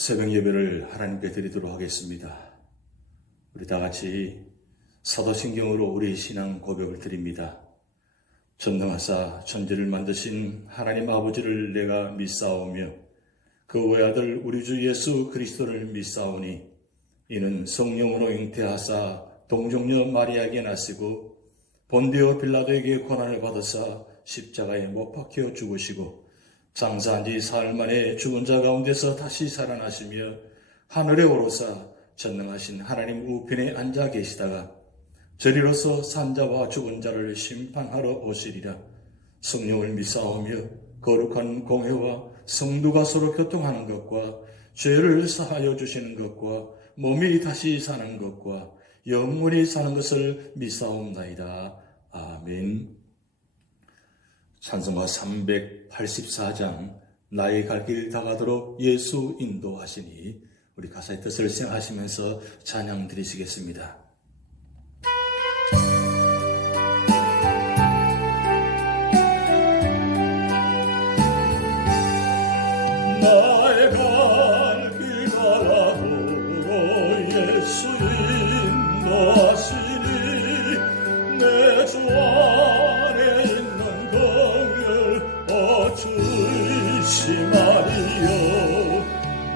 새벽 예배를 하나님께 드리도록 하겠습니다. 우리 다 같이 사도신경으로 우리의 신앙 고백을 드립니다. 전능하사 천지를 만드신 하나님 아버지를 내가 믿사오며 그 외아들 우리 주 예수 그리스도를 믿사오니 이는 성령으로 잉태하사 동정녀 마리아에게 나시고 본디오 빌라도에게 고난을 받으사 십자가에 못 박혀 죽으시고 장사한 지 사흘 만에 죽은 자 가운데서 다시 살아나시며 하늘에 오르사 전능하신 하나님 우편에 앉아 계시다가 저리로서 산자와 죽은 자를 심판하러 오시리라. 성령을 믿사오며 거룩한 공회와 성도가 서로 교통하는 것과 죄를 사하여 주시는 것과 몸이 다시 사는 것과 영원히 사는 것을 믿사옵나이다. 아멘. 찬송가 384장 나의 갈 길 다가도록 예수 인도하시니 우리 가사의 뜻을 생각하시면서 찬양 드리시겠습니다. 나의 갈 길 다가도록 예수 인도하시니 내 주 안에 있는 긍휼 주의심하리요.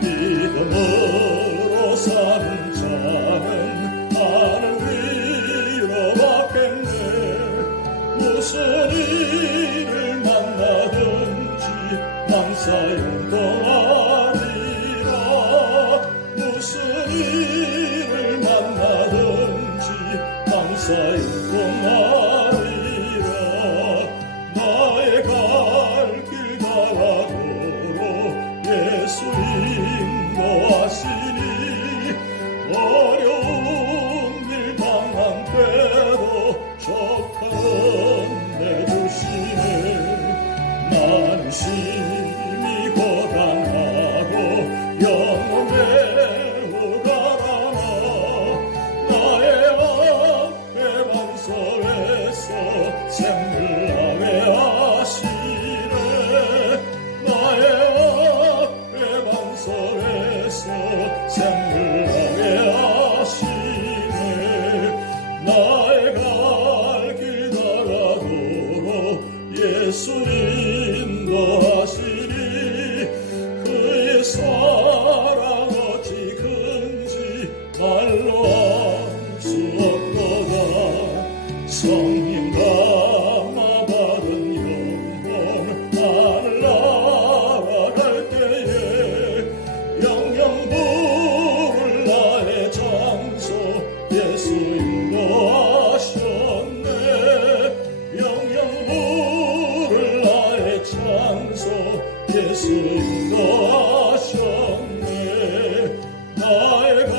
믿음으로 사는 자는 하늘 위로 받겠네. 무슨 일을 만나든지 만사용동하리라. 무슨 일을 만나든지 만사용동하리라. 나의 갈 길 다가도록 예수 인도하시니 어려운 일 당한 때도 족한 내주시네. 나는 심히 고단하고 영혼 매우 가라나. 나의 앞에 반석에서 샘물나게 하시네. 나의 앞에 반석에서 샘물나게 하시네. 나의 갈 길 다가도록 예수 인도하시니 그의 사랑 어찌 큰지 말로 알 수 없도다. 성령 감화받은 영혼 하늘 날아갈 때에 영영 부를 나의 장소 예수 인도하셨네. 영영 부를 나의 장소 예수 인도하셨네. 나의 갈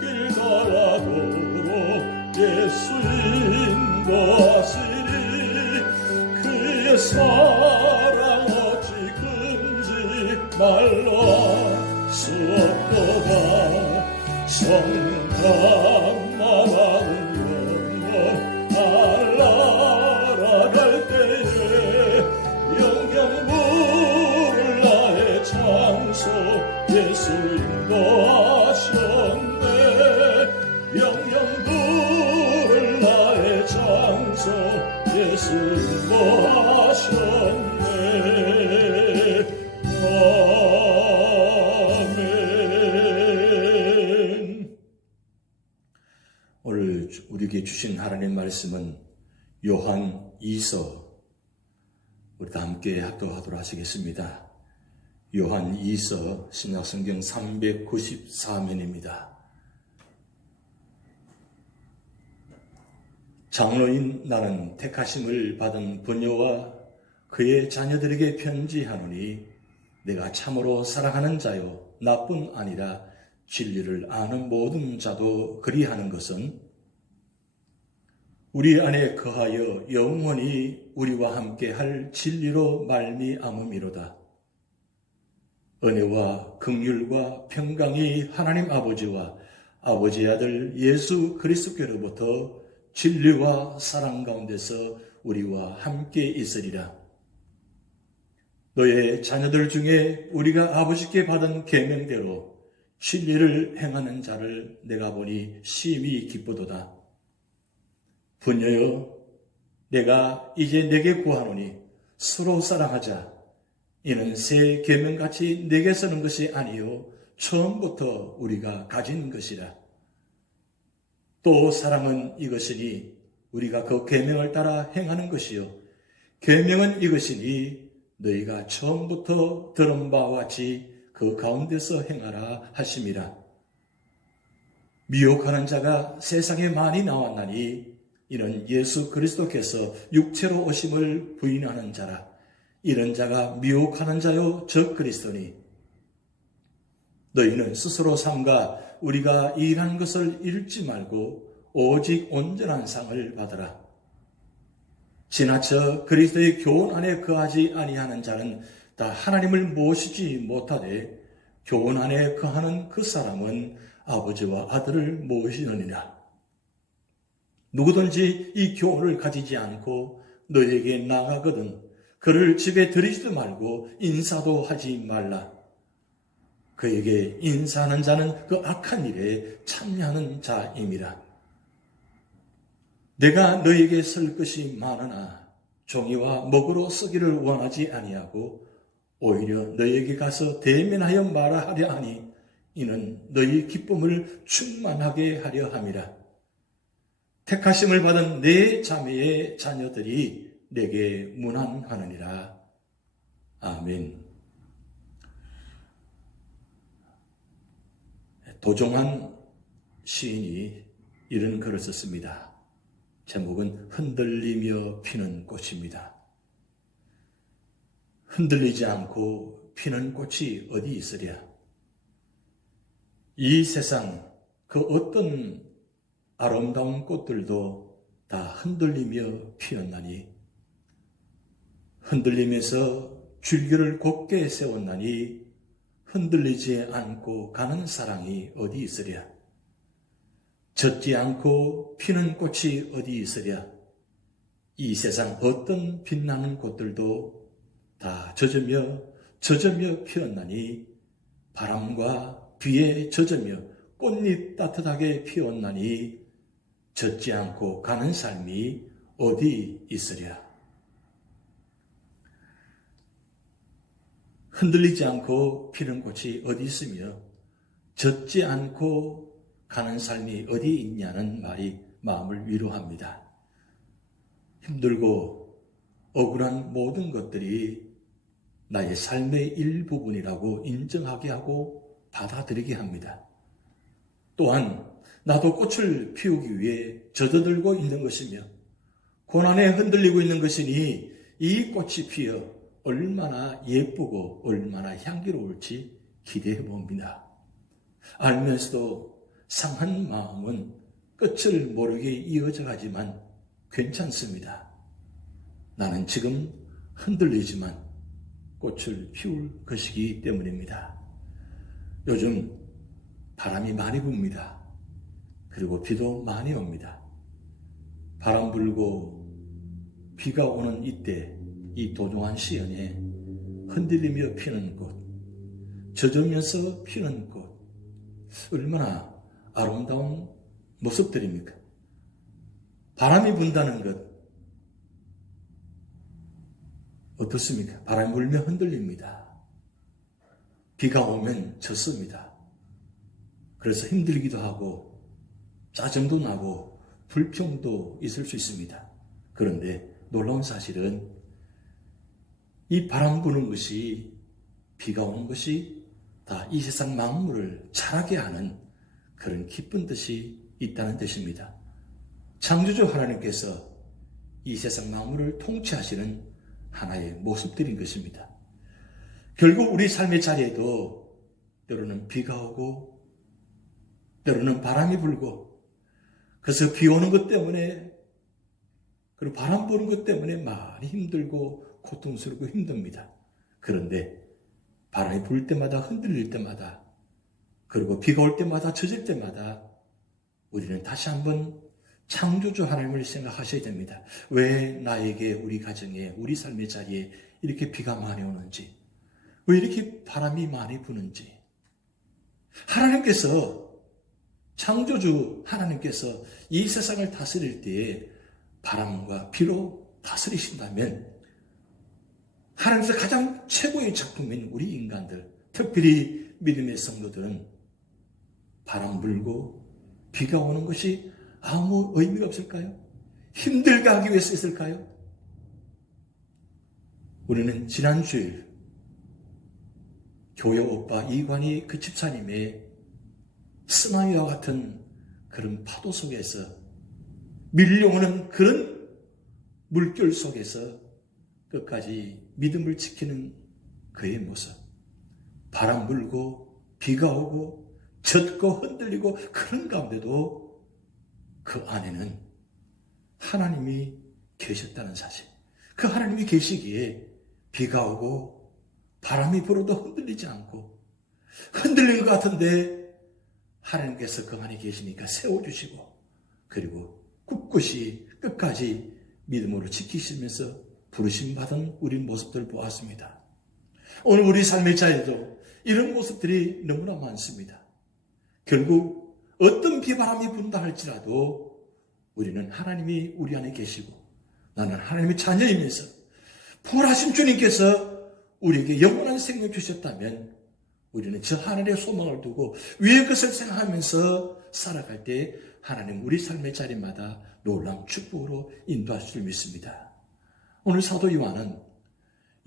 길 다가도록 예수 인도하시니 그의 사랑 어찌 큰지 말로 알 수 없도다. 성령 감화받은 영혼 하늘 날아갈 때에 영영 부를 나의 장소 예수 인도하셨네. 영영 부를 나의 장소 예수 인도하셨네. 아멘. 오늘 우리에게 주신 하나님 말씀은 요한 2서 우리 다 함께 합독하도록 하시겠습니다. 요한 2서 신약성경 394면입니다. 장로인 나는 택하심을 받은 부녀와 그의 자녀들에게 편지하노니 내가 참으로 사랑하는 자요 나뿐 아니라 진리를 아는 모든 자도 그리하는 것은 우리 안에 거하여 영원히 우리와 함께 할 진리로 말미암음이로다. 은혜와 긍휼과 평강이 하나님 아버지와 아버지의 아들 예수 그리스도께로부터 진리와 사랑 가운데서 우리와 함께 있으리라. 너의 자녀들 중에 우리가 아버지께 받은 계명대로 진리를 행하는 자를 내가 보니 심히 기쁘도다. 부녀여, 내가 이제 내게 구하노니 서로 사랑하자. 이는 새 계명같이 내게 쓰는 것이 아니요 처음부터 우리가 가진 것이라. 또 사랑은 이것이니 우리가 그 계명을 따라 행하는 것이요 계명은 이것이니 너희가 처음부터 들은 바와 같이 그 가운데서 행하라 하심이라. 미혹하는 자가 세상에 많이 나왔나니 이는 예수 그리스도께서 육체로 오심을 부인하는 자라. 이런 자가 미혹하는 자요 적 그리스도니 너희는 스스로 삼가 우리가 일하는 것을 잃지 말고 오직 온전한 상을 받으라. 지나쳐 그리스도의 교훈 안에 거하지 아니하는 자는 다 하나님을 모시지 못하되 교훈 안에 거하는 그 사람은 아버지와 아들을 모시느니라. 누구든지 이 교훈을 가지지 않고 너희에게 나가거든 그를 집에 들이지도 말고 인사도 하지 말라. 그에게 인사하는 자는 그 악한 일에 참여하는 자임이라. 내가 너희에게 쓸 것이 많으나 종이와 먹으로 쓰기를 원하지 아니하고 오히려 너희에게 가서 대면하여 말하려 하니 이는 너희 기쁨을 충만하게 하려 함이라. 택하심을 받은 내 자매의 자녀들이 내게 문안하느니라. 아멘. 도종한 시인이 이런 글을 썼습니다. 제목은 흔들리며 피는 꽃입니다. 흔들리지 않고 피는 꽃이 어디 있으랴. 이 세상 그 어떤 아름다운 꽃들도 다 흔들리며 피었나니 흔들리면서 줄기를 곧게 세웠나니 흔들리지 않고 가는 사랑이 어디 있으랴. 젖지 않고 피는 꽃이 어디 있으랴. 이 세상 어떤 빛나는 꽃들도 다 젖으며 피었나니 바람과 비에 젖으며 꽃잎 따뜻하게 피었나니 젖지 않고 가는 삶이 어디 있으랴. 흔들리지 않고 피는 꽃이 어디 있으며 젖지 않고 가는 삶이 어디 있냐는 말이 마음을 위로합니다. 힘들고 억울한 모든 것들이 나의 삶의 일부분이라고 인정하게 하고 받아들이게 합니다. 또한 나도 꽃을 피우기 위해 젖어들고 있는 것이며 고난에 흔들리고 있는 것이니 이 꽃이 피어 얼마나 예쁘고 얼마나 향기로울지 기대해 봅니다. 알면서도 상한 마음은 끝을 모르게 이어져 가지만 괜찮습니다. 나는 지금 흔들리지만 꽃을 피울 것이기 때문입니다. 요즘 바람이 많이 붑니다. 그리고 비도 많이 옵니다. 바람 불고 비가 오는 이때 이 도종한 시연에 흔들리며 피는 꽃, 젖으면서 피는 꽃, 얼마나 아름다운 모습들입니까? 바람이 분다는 것 어떻습니까? 바람이 불면 흔들립니다. 비가 오면 젖습니다. 그래서 힘들기도 하고 짜증도 나고 불평도 있을 수 있습니다. 그런데 놀라운 사실은 이 바람 부는 것이 비가 오는 것이 다 이 세상 만물을 자라게 하는 그런 기쁜 뜻이 있다는 뜻입니다. 창조주 하나님께서 이 세상 만물을 통치하시는 하나의 모습들인 것입니다. 결국 우리 삶의 자리에도 때로는 비가 오고 때로는 바람이 불고 그래서 비 오는 것 때문에 그리고 바람 부는 것 때문에 많이 힘들고 고통스럽고 힘듭니다. 그런데 바람이 불 때마다 흔들릴 때마다 그리고 비가 올 때마다 젖을 때마다 우리는 다시 한번 창조주 하나님을 생각하셔야 됩니다. 왜 나에게 우리 가정에 우리 삶의 자리에 이렇게 비가 많이 오는지, 왜 이렇게 바람이 많이 부는지, 하나님께서, 창조주 하나님께서 이 세상을 다스릴 때에 바람과 비로 다스리신다면 하나님께서 가장 최고의 작품인 우리 인간들, 특별히 믿음의 성도들은 바람 불고 비가 오는 것이 아무 의미가 없을까요? 힘들게 하기 위해서 있을까요? 우리는 지난 주일 교회 오빠 이관희 그 집사님의 쓰나미와 같은 그런 파도 속에서 밀려오는 그런 물결 속에서 끝까지 믿음을 지키는 그의 모습, 바람 불고 비가 오고 젖고 흔들리고 그런 가운데도 그 안에는 하나님이 계셨다는 사실, 그 하나님이 계시기에 비가 오고 바람이 불어도 흔들리지 않고, 흔들리는 것 같은데 하나님께서 그 안에 계시니까 세워주시고, 그리고 꿋꿋이 끝까지 믿음으로 지키시면서 부르심받은 우리 모습들 보았습니다. 오늘 우리 삶의 자리에도 이런 모습들이 너무나 많습니다. 결국 어떤 비바람이 분다 할지라도 우리는 하나님이 우리 안에 계시고, 나는 하나님의 자녀이면서 부활하신 주님께서 우리에게 영원한 생명 주셨다면 우리는 저 하늘의 소망을 두고 위의 것을 생각하면서 살아갈 때 하나님 우리 삶의 자리마다 놀라운 축복으로 인도할 줄 믿습니다. 오늘 사도 요한은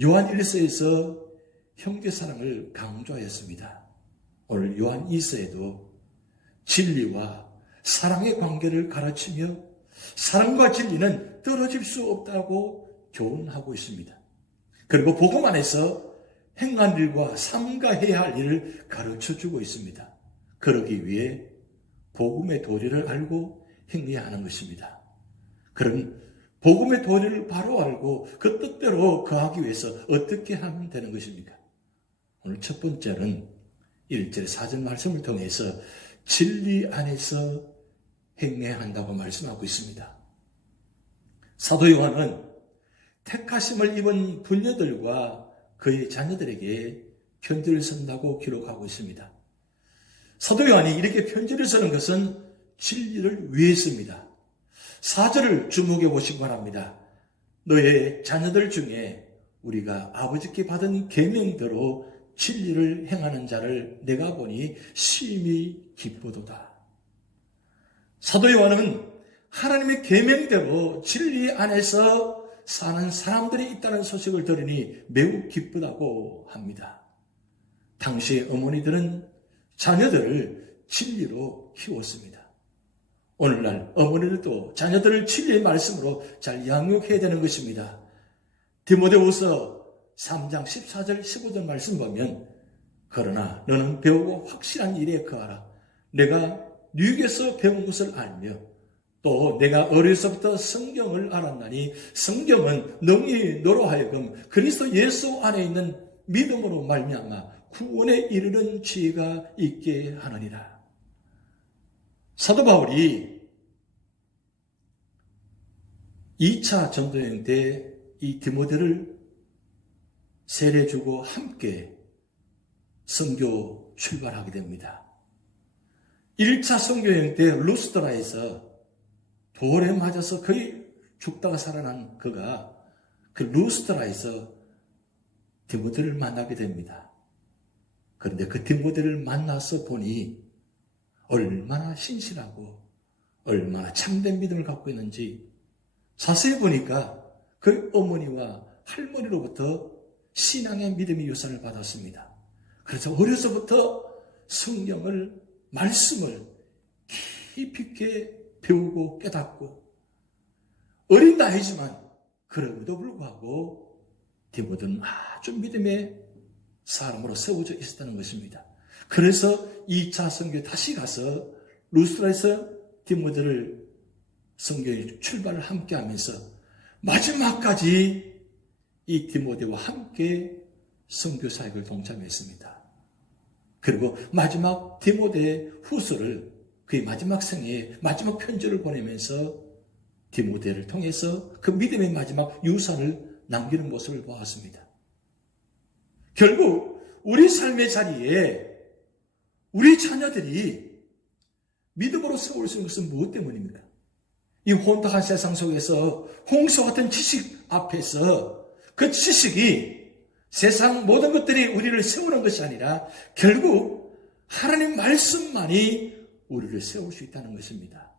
요한 1서에서 형제사랑을 강조하였습니다. 오늘 요한 2서에도 진리와 사랑의 관계를 가르치며 사랑과 진리는 떨어질 수 없다고 교훈하고 있습니다. 그리고 복음 안에서 행한 일과 삼가해야 할 일을 가르쳐주고 있습니다. 그러기 위해 복음의 도리를 알고 행해야 하는 것입니다. 그럼 복음의 도리를 바로 알고 그 뜻대로 거하기 위해서 어떻게 하면 되는 것입니까? 오늘 첫 번째는 1절 4절 말씀을 통해서 진리 안에서 행해야 한다고 말씀하고 있습니다. 사도 요한은 택하심을 입은 불녀들과 그의 자녀들에게 편지를 쓴다고 기록하고 있습니다. 사도 요한이 이렇게 편지를 쓰는 것은 진리를 위해서입니다. 4절을 주목해 보시기 바랍니다. 너의 자녀들 중에 우리가 아버지께 받은 계명대로 진리를 행하는 자를 내가 보니 심히 기쁘도다. 사도 요한은 하나님의 계명대로 진리 안에서 사는 사람들이 있다는 소식을 들으니 매우 기쁘다고 합니다. 당시의 어머니들은 자녀들을 진리로 키웠습니다. 오늘날 어머니들도 자녀들을 진리의 말씀으로 잘 양육해야 되는 것입니다. 디모데후서 3장 14절 15절 말씀 보면 그러나 너는 배우고 확실한 일에 거하라. 내가 네게서 배운 것을 알며 또 내가 어려서부터 성경을 알았나니 성경은 능히 너로 하여금 그리스도 예수 안에 있는 믿음으로 말미암아 구원에 이르는 지혜가 있게 하느니라. 사도 바울이 2차 전도여행 때 이 디모데를 세례주고 함께 선교 출발하게 됩니다. 1차 선교여행 때 루스드라에서 돌에 맞아서 거의 죽다가 살아난 그가 그 루스드라에서 디모데를 만나게 됩니다. 그런데 그 디모데를 만나서 보니 얼마나 신실하고 얼마나 참된 믿음을 갖고 있는지 자세히 보니까 그 어머니와 할머니로부터 신앙의 믿음의 유산을 받았습니다. 그래서 어려서부터 성경을, 말씀을 깊이 있게 배우고 깨닫고 어린 나이지만 그럼에도 불구하고 디모데는 아주 믿음의 사람으로 세워져 있었다는 것입니다. 그래서 2차 선교에 다시 가서 루스드라에서 디모데를 선교에 출발을 함께 하면서 마지막까지 이 디모데와 함께 선교 사역을 동참했습니다. 그리고 마지막 디모데 후서를 그의 마지막 생에 마지막 편지를 보내면서 디모데를 통해서 그 믿음의 마지막 유산을 남기는 모습을 보았습니다. 결국 우리 삶의 자리에 우리 자녀들이 믿음으로 세울 수 있는 것은 무엇 때문입니까? 이 혼탁한 세상 속에서 홍수 같은 지식 앞에서 그 지식이 세상 모든 것들이 우리를 세우는 것이 아니라 결국 하나님 말씀만이 우리를 세울 수 있다는 것입니다.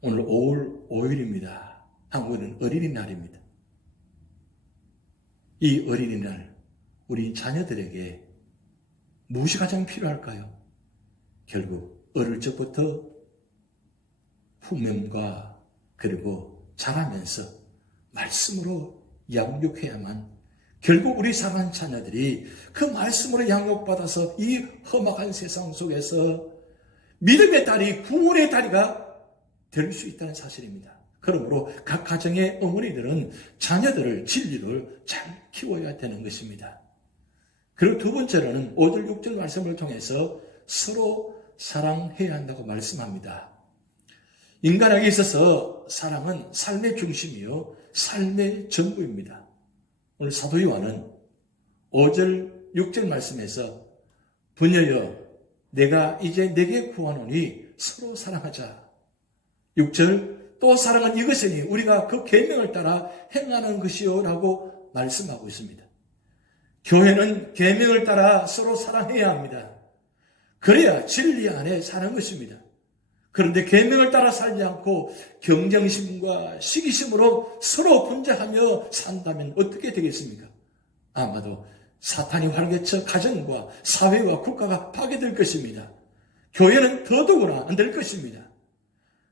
오늘 5월 5일입니다. 한국은 어린이날입니다. 이 어린이날 우리 자녀들에게 무엇이 가장 필요할까요? 결국 어릴 적부터 품명과 그리고 자라면서 말씀으로 양육해야만 결국 우리 사랑하는 자녀들이 그 말씀으로 양육받아서 이 험악한 세상 속에서 믿음의 다리, 구원의 다리가 될 수 있다는 사실입니다. 그러므로 각 가정의 어머니들은 자녀들을 진리를 잘 키워야 되는 것입니다. 그리고 두 번째로는 5절 6절 말씀을 통해서 서로 사랑해야 한다고 말씀합니다. 인간에게 있어서 사랑은 삶의 중심이요 삶의 전부입니다. 오늘 사도 요한은 5절 6절 말씀에서 부녀여 내가 이제 내게 구하노니 서로 사랑하자. 6절 또 사랑은 이것이니 우리가 그 계명을 따라 행하는 것이요 라고 말씀하고 있습니다. 교회는 계명을 따라 서로 사랑해야 합니다. 그래야 진리 안에 사는 것입니다. 그런데 계명을 따라 살지 않고 경쟁심과 시기심으로 서로 분쟁하며 산다면 어떻게 되겠습니까? 아마도 사탄이 활개쳐 가정과 사회와 국가가 파괴될 것입니다. 교회는 더더구나 안 될 것입니다.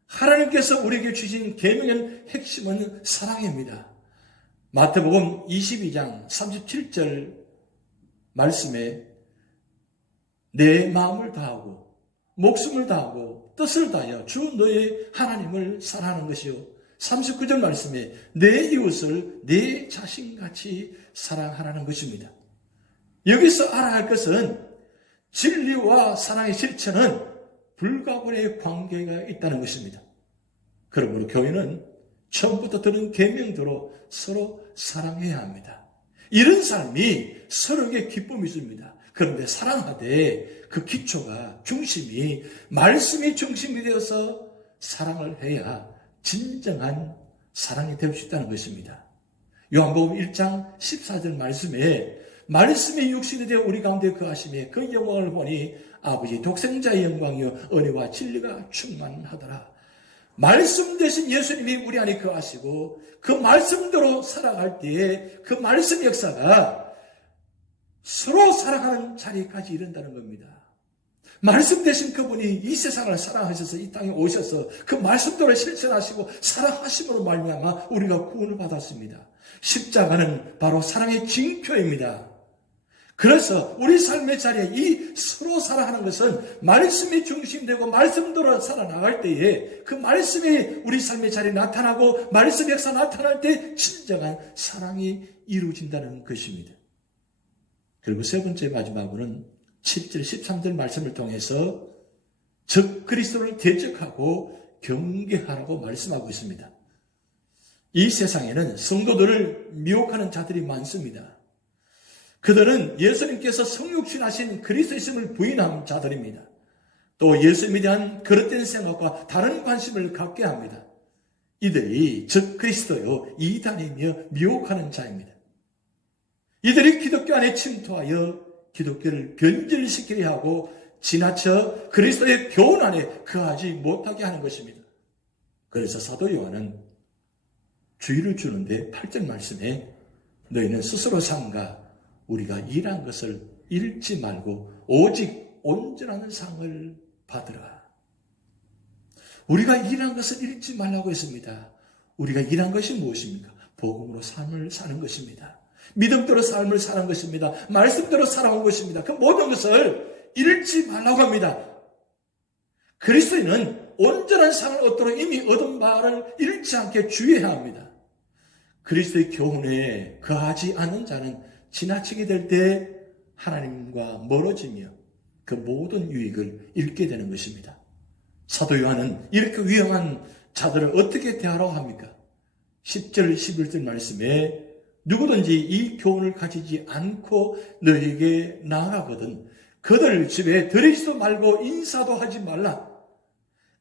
하나님께서 우리에게 주신 계명의 핵심은 사랑입니다. 마태복음 22장 37절 말씀에 내 마음을 다하고 목숨을 다하고 뜻을 다하여 주 너의 하나님을 사랑하는 것이요 39절 말씀에 내 이웃을 내 자신같이 사랑하라는 것입니다. 여기서 알아야 할 것은 진리와 사랑의 실체는 불가분의 관계가 있다는 것입니다. 그러므로 교회는 처음부터 들은 계명대로 서로 사랑해야 합니다. 이런 삶이 서로에게 기쁨이 있습니다. 그런데 사랑하되 그 기초가 중심이 말씀이 중심이 되어서 사랑을 해야 진정한 사랑이 될 수 있다는 것입니다. 요한복음 1장 14절 말씀에 말씀이 육신이 되어 우리 가운데 거하심에 그 영광을 보니 아버지 독생자의 영광이요 은혜와 진리가 충만하더라. 말씀 대신 예수님이 우리 안에 거하시고 그 말씀대로 살아갈 때에 그 말씀 역사가 서로 사랑하는 자리까지 이른다는 겁니다. 말씀 대신 그분이 이 세상을 사랑하셔서 이 땅에 오셔서 그 말씀대로 실천하시고 사랑하심으로 말미암아 우리가 구원을 받았습니다. 십자가는 바로 사랑의 징표입니다. 그래서 우리 삶의 자리에 이 서로 사랑하는 것은 말씀이 중심되고 말씀대로 살아나갈 때에 그 말씀이 우리 삶의 자리에 나타나고 말씀 역사 나타날 때 진정한 사랑이 이루어진다는 것입니다. 그리고 세 번째 마지막으로는 7절 13절 말씀을 통해서 적 그리스도를 대적하고 경계하라고 말씀하고 있습니다. 이 세상에는 성도들을 미혹하는 자들이 많습니다. 그들은 예수님께서 성육신하신 그리스도이심을 부인한 자들입니다. 또 예수님에 대한 그릇된 생각과 다른 관심을 갖게 합니다. 이들이 적 그리스도요 이단이며 미혹하는 자입니다. 이들이 기독교 안에 침투하여 기독교를 변질시키려 하고 지나쳐 그리스도의 교훈 안에 거하지 못하게 하는 것입니다. 그래서 사도 요한은 주의를 주는데 8절 말씀에 너희는 스스로 삼가 우리가 일한 것을 잃지 말고 오직 온전한 상을 받으라. 우리가 일한 것을 잃지 말라고 했습니다. 우리가 일한 것이 무엇입니까? 복음으로 삶을 사는 것입니다. 믿음대로 삶을 사는 것입니다. 말씀대로 살아온 것입니다. 그 모든 것을 잃지 말라고 합니다. 그리스도인은 온전한 상을 얻도록 이미 얻은 바를 잃지 않게 주의해야 합니다. 그리스도의 교훈에 거하지 않는 자는 지나치게 될 때 하나님과 멀어지며 그 모든 유익을 잃게 되는 것입니다. 사도 요한은 이렇게 위험한 자들을 어떻게 대하라고 합니까? 10절 11절 말씀에 누구든지 이 교훈을 가지지 않고 너에게 나아가거든 그들 집에 들이지도 말고 인사도 하지 말라.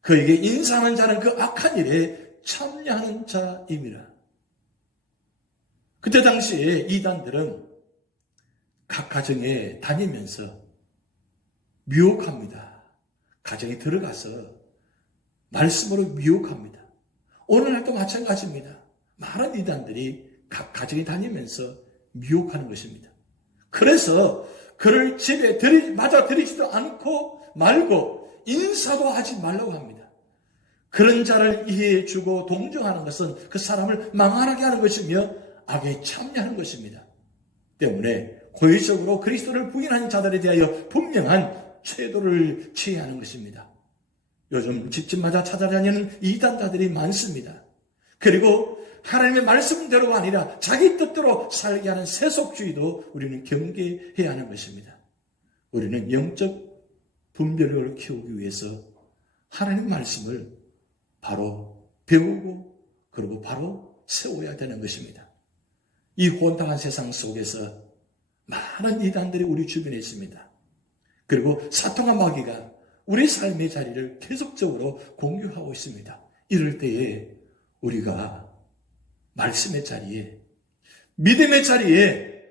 그에게 인사하는 자는 그 악한 일에 참여하는 자임이라. 그때 당시에 이단들은 각 가정에 다니면서 미혹합니다. 가정에 들어가서 말씀으로 미혹합니다. 오늘날도 마찬가지입니다. 많은 이단들이 각 가정에 다니면서 미혹하는 것입니다. 그래서 그를 집에 맞아들이지도 않고 말고 인사도 하지 말라고 합니다. 그런 자를 이해해 주고 동정하는 것은 그 사람을 망하게 하는 것이며 악에 참여하는 것입니다. 때문에 고의적으로 그리스도를 부인하는 자들에 대하여 분명한 태도를 취해야 하는 것입니다. 요즘 집집마다 찾아다니는 이단자들이 많습니다. 그리고 하나님의 말씀대로가 아니라 자기 뜻대로 살게 하는 세속주의도 우리는 경계해야 하는 것입니다. 우리는 영적 분별력을 키우기 위해서 하나님 말씀을 바로 배우고 그리고 바로 세워야 되는 것입니다. 이 혼탁한 세상 속에서 많은 이단들이 우리 주변에 있습니다. 그리고 사통한 마귀가 우리 삶의 자리를 계속적으로 공유하고 있습니다. 이럴 때에 우리가 말씀의 자리에, 믿음의 자리에,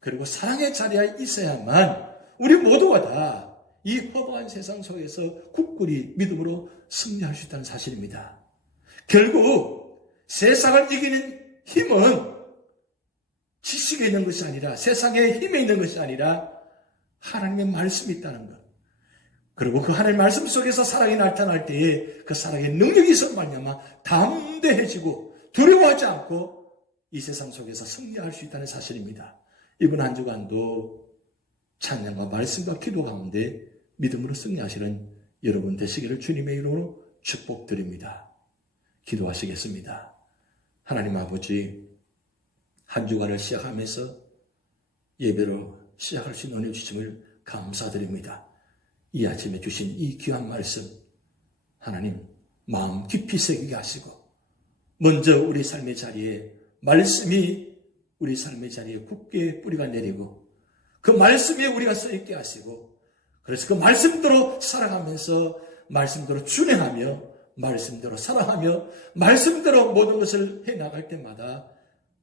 그리고 사랑의 자리에 있어야만 우리 모두가 다 이 허무한 세상 속에서 굳건히 믿음으로 승리할 수 있다는 사실입니다. 결국 세상을 이기는 힘은 지식에 있는 것이 아니라 세상의 힘에 있는 것이 아니라 하나님의 말씀이 있다는 것. 그리고 그 하나님의 말씀 속에서 사랑이 나타날 때에 그 사랑의 능력이 있어 말미암아 담대해지고 두려워하지 않고 이 세상 속에서 승리할 수 있다는 사실입니다. 이번 한 주간도 찬양과 말씀과 기도 가운데 믿음으로 승리하시는 여러분 되시기를 주님의 이름으로 축복드립니다. 기도하시겠습니다. 하나님 아버지, 한 주간을 시작하면서 예배로 시작할 수 있는 은혜 주심을 감사드립니다. 이 아침에 주신 이 귀한 말씀 하나님 마음 깊이 새기게 하시고 먼저 우리 삶의 자리에 말씀이 우리 삶의 자리에 굳게 뿌리가 내리고 그 말씀에 우리가 서 있게 하시고 그래서 그 말씀대로 살아가면서 말씀대로 준행하며 말씀대로 살아가며 말씀대로 모든 것을 해나갈 때마다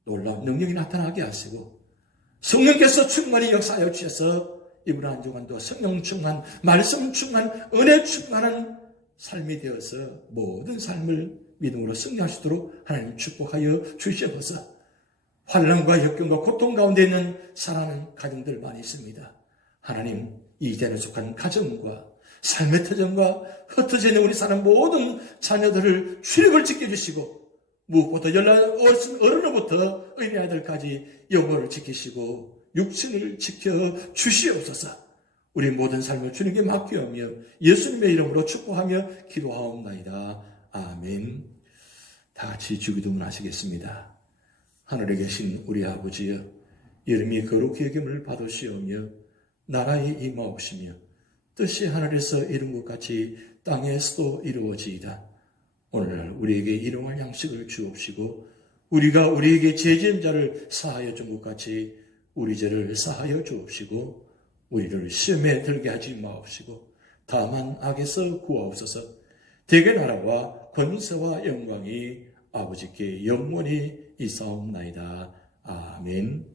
놀라운 능력이 나타나게 하시고 성령께서 충만히 역사하여 주셔서 이번 한 주간도 성령 충만, 말씀 충만, 은혜 충만한 삶이 되어서 모든 삶을 믿음으로 승리할 수 있도록 하나님 축복하여 주시옵소서. 환난과 역경과 고통 가운데 있는 사랑하는 가정들 많이 있습니다. 하나님, 이제는 속한 가정과 삶의 터전과 흩어져 있는 우리 사람 모든 자녀들을 출입을 지켜주시고 무엇보다 연락 어른으로부터 어린이 아들까지 영혼을 지키시고 육신을 지켜 주시옵소서. 우리 모든 삶을 주님께 맡기며 예수님의 이름으로 축복하며 기도하옵나이다. 아멘. 다 같이 주기도문 하시겠습니다. 하늘에 계신 우리 아버지여, 이름이 거룩히 여김을 받으시오며 나라에 임하옵시며 뜻이 하늘에서 이룬 것 같이 땅에서도 이루어지이다. 오늘날 우리에게 일용할 양식을 주옵시고 우리가 우리에게 죄 지은 자를 사하여 준 것 같이 우리 죄를 사하여 주옵시고 우리를 시험에 들게 하지 마옵시고 다만 악에서 구하옵소서. 대개 나라와 권세와 영광이 아버지께 영원히 있사옵나이다. 아멘.